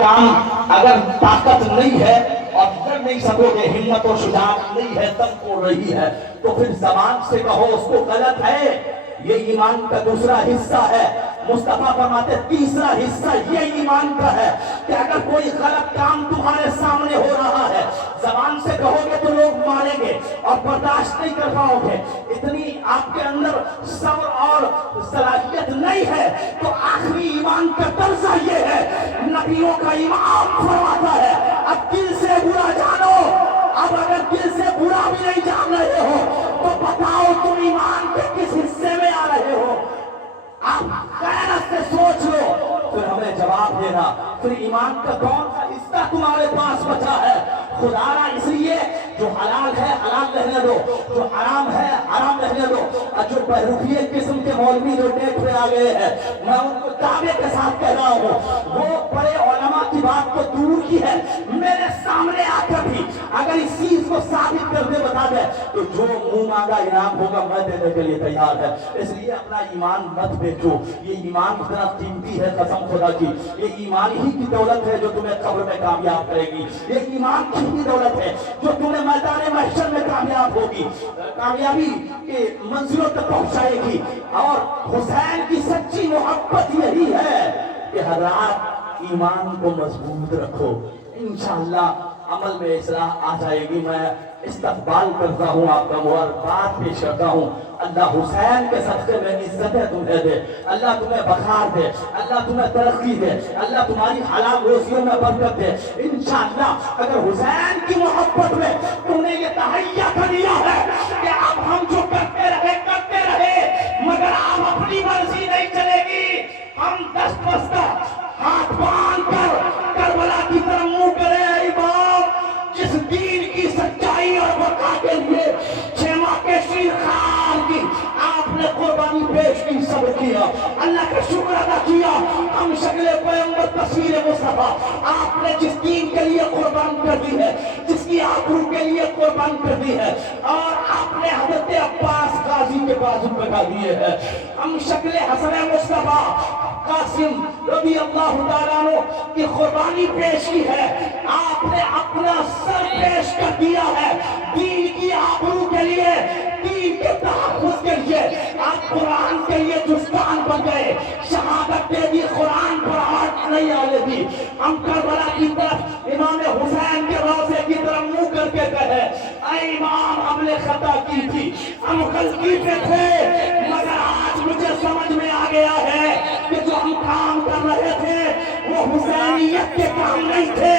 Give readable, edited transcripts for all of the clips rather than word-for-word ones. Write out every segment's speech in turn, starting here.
काम अगर ताकत नहीं है और डर नहीं सकोगे, हिम्मत और शुजाअत नहीं है, दम तोड़ रही है, तो फिर ज़बान से कहो उसको गलत है। ये ईमान का दूसरा हिस्सा है। मुस्तफा फरमाते तीसरा हिस्सा ये ईमान का है कि अगर कोई गलत काम तुम्हारे सामने हो रहा है, जबान से कहोगे तो लोग मारेंगे और बर्दाश्त नहीं कर पाओगे, इतनी आपके अंदर सब्र और सलाहियत नहीं है, तो आखिरी ईमान का दर्जा ये है। नबियों का ईमान फरमाता है अब दिल से बुरा जानो। अब अगर दिल से बुरा भी नहीं जान रहे हो तो बताओ तुम ईमान के किस हिस्से में आ रहे हो। आप गैरत से सोच लो, फिर हमें जवाब देना, फिर ईमान का कौन सा हिस्सा तुम्हारे पास बचा है। खुदारा इसलिए जो हलाल है हलाल रहने दो, जो हराम है हराम रहने दो। और जो बहरूफिये किस्म के मौलवी जो डेट पे आ गए हैं, मैं उनको दावे के साथ कह रहा हूँ, वो बड़े उलमा की बात तो दूर की है, मेरे सामने आकर भी अगर इस चीज को साबित कर दे बता दे तो जो मुंह मांगा इनाम होगा मैं देने के लिए तैयार है। इसलिए अपना ईमान मत बेचो, ये ईमान इतना कीमती है कसम खुदा की। ये ईमान ही की दौलत है जो तुम्हें कब्र में कामयाब करेगी। ये ईमान की दौलत है जो तुम्हें मैदान महशर में कामयाब होगी, कामयाबी के मंजिलों तक पहुंचाएगी। और हुसैन की सच्ची मोहब्बत यही है कि हज़रात ईमान को मजबूत रखो, इंशाअल्लाह अमल में इस्लाह आ जाएगी। मैं इस्तकबाल करता हूँ आपका मुबारकबाद पेश करता हूँ। अल्लाह हुसैन के सदक़े में इज्जतें तुम्हें दे, अल्लाह तुम्हें बखार दे, अल्लाह तुम्हें तरक्की दे, अल्लाह तुम्हारी हलाल रोज़ियों में बरकत दे इंशाअल्लाह। अगर हुसैन की मोहब्बत में तुमने ये तहैया कर लिया है कि अब हम जो करते रहे मगर आप अपनी मर्जी नहीं चलेगी, हम दस्त बस्ता हाथ बांध कर करबला की तरफ मुंह करे, इमाम जिस दीन की सच्चाई और वफा के लिए छेमा के शीर खान की आपने कुर्बानी पेश की, सब्र किया, अल्लाह का शुक्र अदा किया। हम शक्ल पैगंबर तस्वीर मुस्तफा आपने जिस दीन के लिए कुर्बान कर दी है, जिसकी आबरू के लिए कुर्बान कर दी है, और आपने हजरत अब्बास गाजी के बाजू बता दिए हैं। हम शक्ल हसन मुस्तफा कासिम रबी अल्लाह तआला अन्हु की कुर्बानी पेश की है। आपने अपना सर पेश कर दिया है दीन की आबरू के लिए, दीन के तहफ़्फ़ुज़ के लिए। आप कुरान के लिए दुश्मन बन गए, शहादत दे दी, कुरान पर हाथ नहीं आने दी। हम करबला की तरफ इमाम हुसैन के रोज़े की तरफ मुंह करके कहे, ऐ इमाम हमने खता की थी, हम गलती पे थे, मगर आज मुझे समझ में आ गया है कि जो हम काम कर रहे थे वो हुसैनियत के काम नहीं थे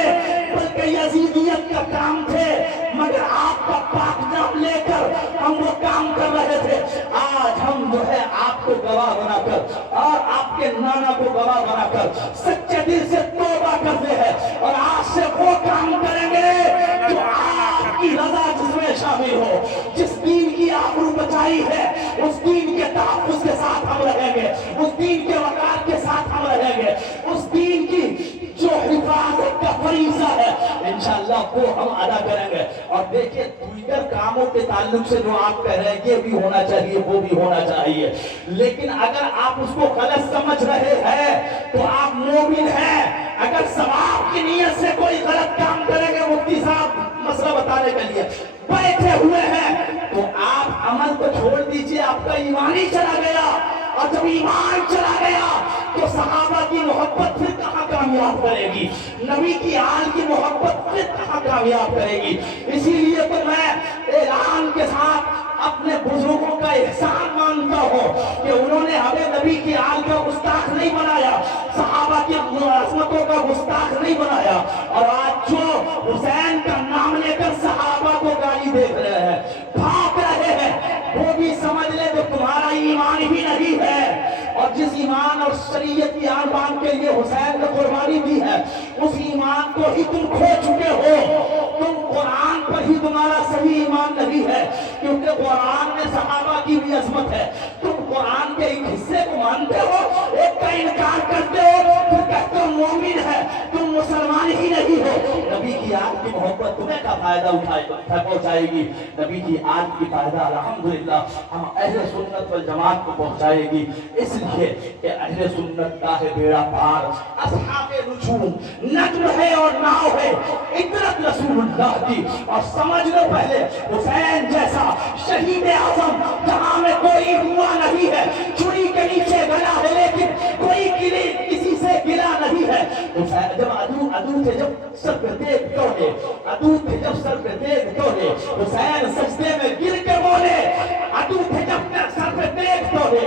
बल्कि यजीदियत का काम थे, मगर आपका पाक नाम लेकर हम वो काम कर रहे थे। आज हम जो है आपको गवाह बनाकर और आपके नाना को गवाह बनाकर सच्चे दिल से तौबा करते हैं और आज से वो काम करेंगे जो आपकी रजा जिसमें शामिल हो। जिस दीन की आबरू बचाई है उस दीन के तहफ़्फ़ुज़ के साथ हम रहेंगे, उस दीन के वक़ार के साथ हम रहेंगे, उस दीन की जो हिफाजत का फरीज़ा है इंशाअल्लाह वो हम अदा करेंगे। और देखिए दीगर कामों के ताल्लुक से जो आप कह रहे हैं ये भी होना चाहिए, वो भी होना चाहिए, लेकिन अगर आप उसको गलत समझ रहे हैं तो आप मोमिन हैं। अगर सवाब की नीयत से कोई गलत काम करेंगे, मुफ्ती साहब मसला बताने के लिए बैठे हुए हैं, तो आप अमल को छोड़ दीजिए, आपका ईमान ही चला गया। और जब ईमान चला गया तो सहाबा की मोहब्बत फिर कहाँ कामयाब करेगी, नबी की आल की मोहब्बत फिर कहाँ कामयाब करेगी। इसीलिए तो मैं ऐलान के साथ अपने बुजुर्गों का एहसान मानता हूँ कि उन्होंने हमें नबी की आल का गुस्ताख नहीं बनाया, सहाबा की अज़मतों का गुस्ताख नहीं बनाया। और आज जो हुसैन का नाम लेकर सहाबा को गाली देख रहे हैं, भाग रहे हैं, वो भी समझ ले तो तुम्हारा ईमान ही नहीं है। और जिस ईमान और शरीयत की आन बान के लिए हुसैन ने कुर्बानी दी है उस ईमान को ही तुम खो चुके हो। तुम कुरान पर ही तुम्हारा सही ईमान नहीं है, क्योंकि कुरान में सहाबा की भी अजमत है। तुम कुरान के एक हिस्से को मानते हो, एक का इनकार करते हो, फिर कहते हो मोमिन है, तुम मुसलमान ही नहीं हो। नबी की की आग की मोहब्बत तुम्हें का फायदा उठाए पहुंचाएगी, नबी की आग की फायदा अल्हम्दुलिल्लाह हम अहले सुन्नत वल जमात को पहुंचाएगी। इसलिए कि अहले सुन्नत का है बेड़ा पार, असहाबे रुजूम नज्म है और नाव है, इतरत रसूलुल्लाह की। और समझ लो पहले हुसैन जैसा शहीद आजम जहां में कोई हुआ नहीं है, छुरी के नीचे गला है लेकिन कोई किसी से गिला नहीं है। हुसैन जब अदू थे, जब सर पे तेग तोड़े, अदू थे जब सर पे तेग तोड़े, हुसैन सजदे में गिर के बोले, अदू थे जब सर पे तेग तोड़े,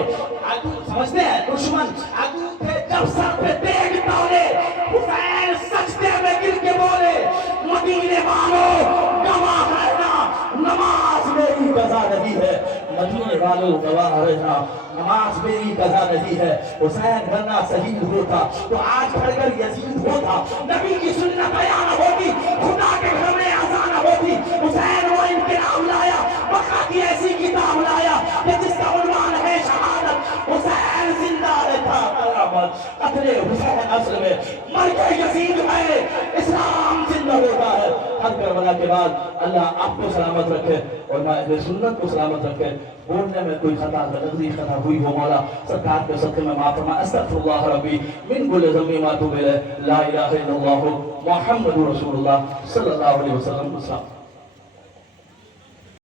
अदू समझते हैं दुश्मन, अदू थे जब सर पे तेग तोड़े, हुसैन सजदे में गिर के बोले, मदीने वालों गवाह रहना, नमाज मेरी कज़ा नहीं है, मदीने वालों गवाह रहना, नमाज मेरी कज़ा नहीं है। हुसैन वरना शहीद होता तो आज खड़गर यजीद होता, नबी की सुन्नत बयान होती, खुदा के घर में अज़ान होती। हुसैन वो इनकलाब लाया, बका की ऐसी किताब लाया कि जिसका उन्वान है शहादत, हुसैन जिंदा रहता करामत, कत्ले हुसैन असल में मर के यजीद है, इस्लाम जिंदा होता है। हर करबला के बाद अल्लाह आपको सलामत रखे और मैं सुन्नत को सलामत रखे। बोलने में कोई खता गलती खता हुई हो मौला सरकार के सत्य में माफ फरमा। अस्तगफिरुल्लाह रब्बी मिन कुल्लि ज़ंबि व अतूबु इलैह, ला इलाहा इल्लल्लाह मुहम्मदुर रसूलुल्लाह सल्लल्लाहु अलैहि वसल्लम।